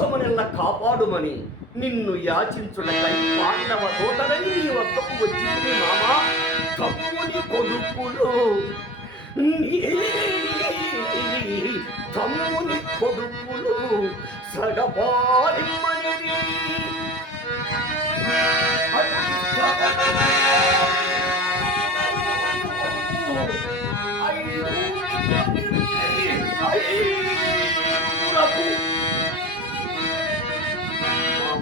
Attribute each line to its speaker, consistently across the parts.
Speaker 1: లోకమునెల్ల కాపాడుమని నిన్ను యాచించుటకై పాండవ దూతనై నీ వద్దకు వచ్చింది మామా. తమ్ముని కొడుకులు నీ తమ్ముని కొడుకులు సగబారిమ్మని ఐదు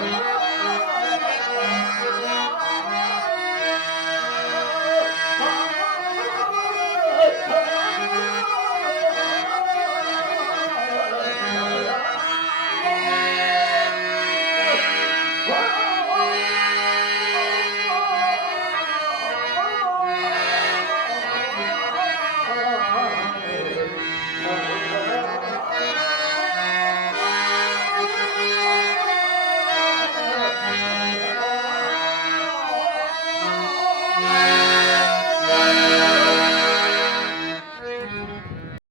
Speaker 1: Thank you. Bye.